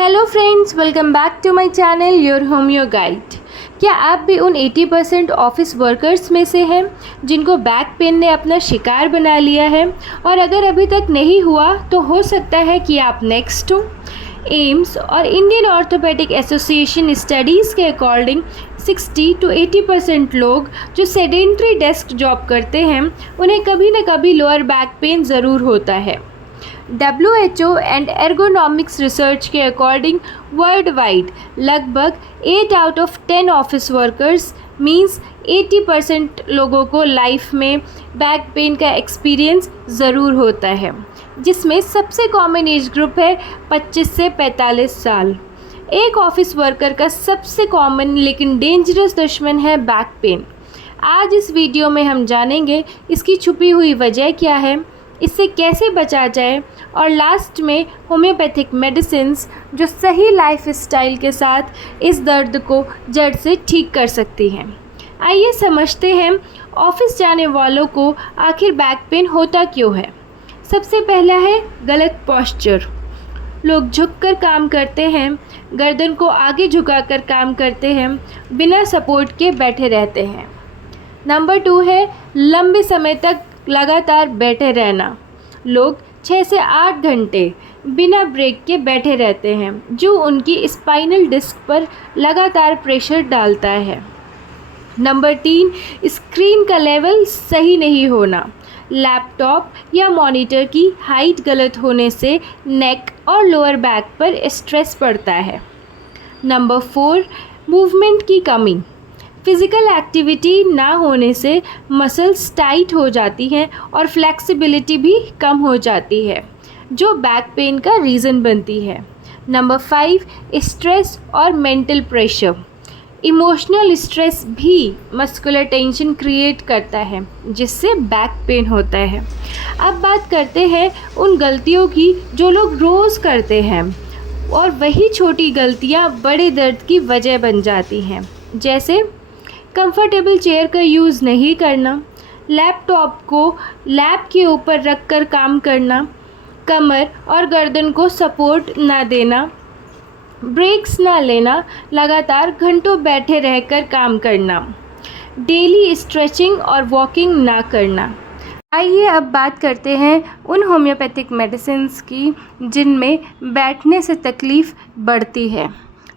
Hello friends, welcome back to my channel your homeo guide. क्या आप भी उन 80% ऑफिस वर्कर्स में से हैं जिनको बैक पेन ने अपना शिकार बना लिया है? और अगर अभी तक नहीं हुआ तो हो सकता है कि आप नेक्स्ट हो। एम्स और इंडियन ऑर्थोपेडिक एसोसिएशन स्टडीज़ के अकॉर्डिंग 60 to 80% लोग जो सेडेंट्री डेस्क जॉब करते हैं उन्हें कभी न कभी लोअर बैक पेन ज़रूर होता है। WHO एंड एर्गोनॉमिक्स रिसर्च के अकॉर्डिंग वर्ल्ड वाइड लगभग 8 out of 10 office workers means 80% लोगों को लाइफ में बैक पेन का एक्सपीरियंस ज़रूर होता है, जिसमें सबसे कॉमन एज ग्रुप है 25 से 45 साल। एक ऑफिस वर्कर का सबसे कॉमन लेकिन डेंजरस दुश्मन है बैक पेन। आज इस वीडियो में हम जानेंगे इसकी छुपी हुई वजह क्या है, इससे कैसे बचा जाए और लास्ट में होम्योपैथिक मेडिसिन्स जो सही लाइफ स्टाइल के साथ इस दर्द को जड़ से ठीक कर सकती हैं। आइए समझते हैं ऑफिस जाने वालों को आखिर बैक पेन होता क्यों है। सबसे पहला है गलत पोस्चर। लोग झुककर काम करते हैं, गर्दन को आगे झुकाकर काम करते हैं, बिना सपोर्ट के बैठे रहते हैं। नंबर 2 है लंबे समय तक लगातार बैठे रहना। लोग 6 से 8 घंटे बिना ब्रेक के बैठे रहते हैं, जो उनकी स्पाइनल डिस्क पर लगातार प्रेशर डालता है। नंबर 3 स्क्रीन का लेवल सही नहीं होना। लैपटॉप या मॉनिटर की हाइट गलत होने से नेक और लोअर बैक पर स्ट्रेस पड़ता है। नंबर 4 मूवमेंट की कमी। फिज़िकल एक्टिविटी ना होने से मसल्स टाइट हो जाती हैं और फ्लेक्सिबिलिटी भी कम हो जाती है, जो बैक पेन का रीज़न बनती है। नंबर 5 स्ट्रेस और मेंटल प्रेशर। इमोशनल स्ट्रेस भी मस्कुलर टेंशन क्रिएट करता है, जिससे बैक पेन होता है। अब बात करते हैं उन गलतियों की जो लोग रोज़ करते हैं, और वही छोटी गलतियाँ बड़े दर्द की वजह बन जाती हैं। जैसे कंफर्टेबल चेयर का यूज़ नहीं करना, लैपटॉप को लैप के ऊपर रख कर काम करना, कमर और गर्दन को सपोर्ट ना देना, ब्रेक्स ना लेना, लगातार घंटों बैठे रहकर काम करना, डेली स्ट्रेचिंग और वॉकिंग ना करना। आइए अब बात करते हैं उन होम्योपैथिक मेडिसिन्स की जिनमें बैठने से तकलीफ़ बढ़ती है।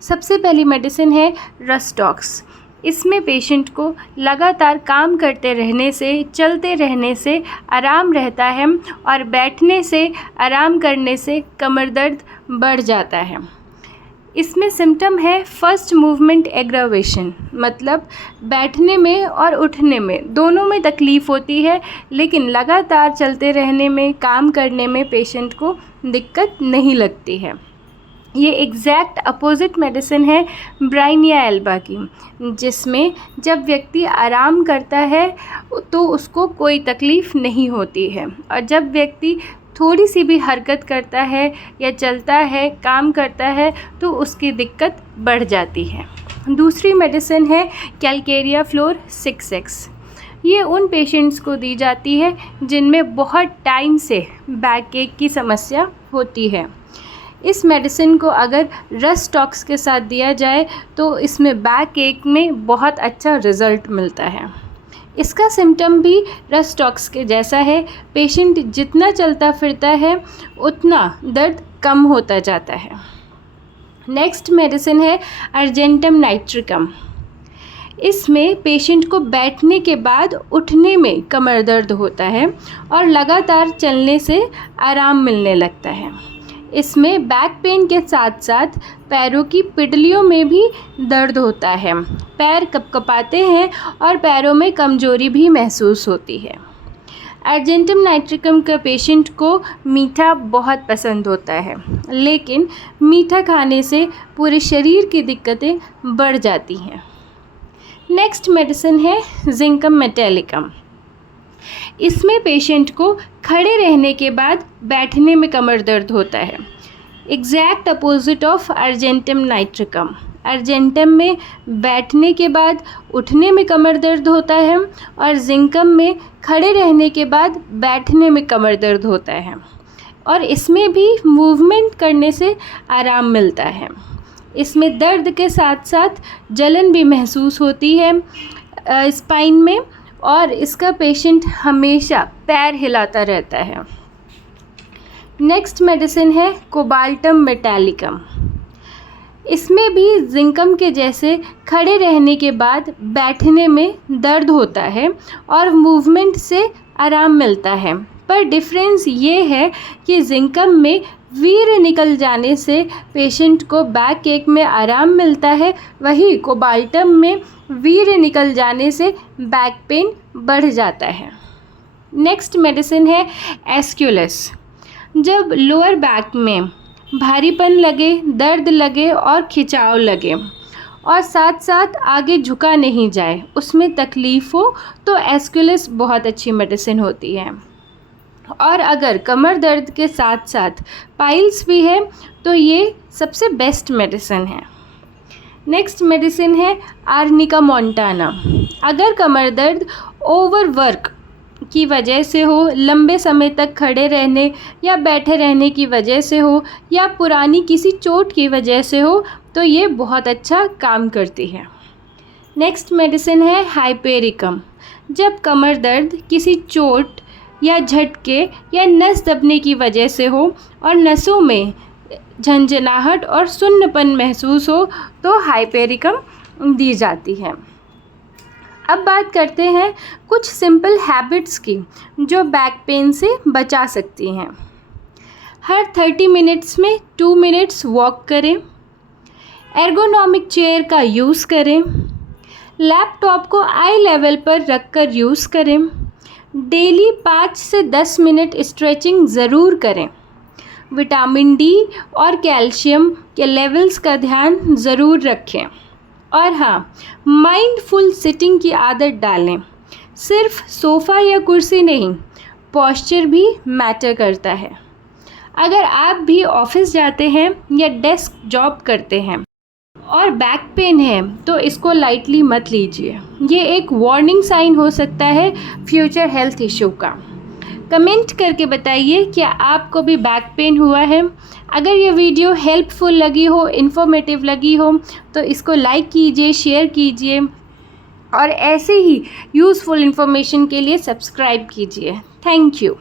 सबसे पहली मेडिसिन है रस्टॉक्स। इसमें पेशेंट को लगातार काम करते रहने से, चलते रहने से आराम रहता है और बैठने से, आराम करने से कमर दर्द बढ़ जाता है। इसमें सिम्टम है फर्स्ट मूवमेंट एग्रावेशन, मतलब बैठने में और उठने में दोनों में तकलीफ़ होती है, लेकिन लगातार चलते रहने में, काम करने में पेशेंट को दिक्कत नहीं लगती है। ये एग्जैक्ट अपोजिट मेडिसिन है ब्राइनिया एल्बा की, जिसमें जब व्यक्ति आराम करता है तो उसको कोई तकलीफ़ नहीं होती है, और जब व्यक्ति थोड़ी सी भी हरकत करता है या चलता है, काम करता है, तो उसकी दिक्कत बढ़ जाती है। दूसरी मेडिसिन है कैलकेरिया फ्लोर 6X। ये उन पेशेंट्स को दी जाती है जिनमें बहुत टाइम से बैक एक की समस्या होती है। इस मेडिसिन को अगर रस्टॉक्स के साथ दिया जाए तो इसमें बैक एक में बहुत अच्छा रिज़ल्ट मिलता है। इसका सिम्टम भी रस्टॉक्स के जैसा है। पेशेंट जितना चलता फिरता है उतना दर्द कम होता जाता है। नेक्स्ट मेडिसिन है अर्जेंटम नाइट्रिकम। इसमें पेशेंट को बैठने के बाद उठने में कमर दर्द होता है और लगातार चलने से आराम मिलने लगता है। इसमें बैक पेन के साथ साथ पैरों की पिडलियों में भी दर्द होता है, पैर कपकपाते हैं और पैरों में कमजोरी भी महसूस होती है। अर्जेंटम नाइट्रिकम का पेशेंट को मीठा बहुत पसंद होता है, लेकिन मीठा खाने से पूरे शरीर की दिक्कतें बढ़ जाती हैं। नेक्स्ट मेडिसिन है जिंकम मेटालिकम। इसमें पेशेंट को खड़े रहने के बाद बैठने में कमर दर्द होता है, exact opposite of argentum nitricum. Argentum में बैठने के बाद उठने में कमर दर्द होता है और जिंकम में खड़े रहने के बाद बैठने में कमर दर्द होता है। और इसमें भी मूवमेंट करने से आराम मिलता है। इसमें दर्द के साथ साथ जलन भी महसूस होती है स्पाइन में, और इसका पेशेंट हमेशा पैर हिलाता रहता है। नेक्स्ट मेडिसिन है कोबाल्टम मेटालिकम। इसमें भी जिंकम के जैसे खड़े रहने के बाद बैठने में दर्द होता है और मूवमेंट से आराम मिलता है, पर डिफरेंस ये है कि जिंकम में वीर निकल जाने से पेशेंट को बैक एक में आराम मिलता है, वहीं कोबाल्टम में वीर निकल जाने से बैक पेन बढ़ जाता है। नेक्स्ट मेडिसिन है एस्क्यूलस। जब लोअर बैक में भारीपन लगे, दर्द लगे और खिंचाव लगे और साथ साथ आगे झुका नहीं जाए, उसमें तकलीफ़ हो, तो एस्क्यूलस बहुत अच्छी मेडिसिन होती है। और अगर कमर दर्द के साथ साथ पाइल्स भी है तो ये सबसे बेस्ट मेडिसिन है। नेक्स्ट मेडिसिन है आर्निका मोंटाना। अगर कमर दर्द ओवरवर्क की वजह से हो, लंबे समय तक खड़े रहने या बैठे रहने की वजह से हो, या पुरानी किसी चोट की वजह से हो, तो ये बहुत अच्छा काम करती है। नेक्स्ट मेडिसिन है हाइपेरिकम। जब कमर दर्द किसी चोट या झटके या नस दबने की वजह से हो और नसों में झंझनाहट और सुन्नपन महसूस हो, तो हाइपेरिकम दी जाती है। अब बात करते हैं कुछ सिंपल हैबिट्स की जो बैक पेन से बचा सकती हैं। हर 30 मिनट्स में 2 मिनट्स वॉक करें, एर्गोनॉमिक चेयर का यूज़ करें, लैपटॉप को आई लेवल पर रखकर यूज़ करें, डेली 5 से 10 मिनट स्ट्रेचिंग ज़रूर करें, विटामिन डी और कैल्शियम के लेवल्स का ध्यान ज़रूर रखें, और हाँ, माइंडफुल सिटिंग की आदत डालें। सिर्फ सोफ़ा या कुर्सी नहीं, पोस्चर भी मैटर करता है। अगर आप भी ऑफिस जाते हैं या डेस्क जॉब करते हैं और बैक पेन है, तो इसको लाइटली मत लीजिए। ये एक वार्निंग साइन हो सकता है फ्यूचर हेल्थ इशू का। कमेंट करके बताइए क्या आपको भी बैक पेन हुआ है। अगर ये वीडियो हेल्पफुल लगी हो, इन्फॉर्मेटिव लगी हो, तो इसको लाइक कीजिए, शेयर कीजिए, और ऐसे ही यूज़फुल इन्फॉर्मेशन के लिए सब्सक्राइब कीजिए। Thank you.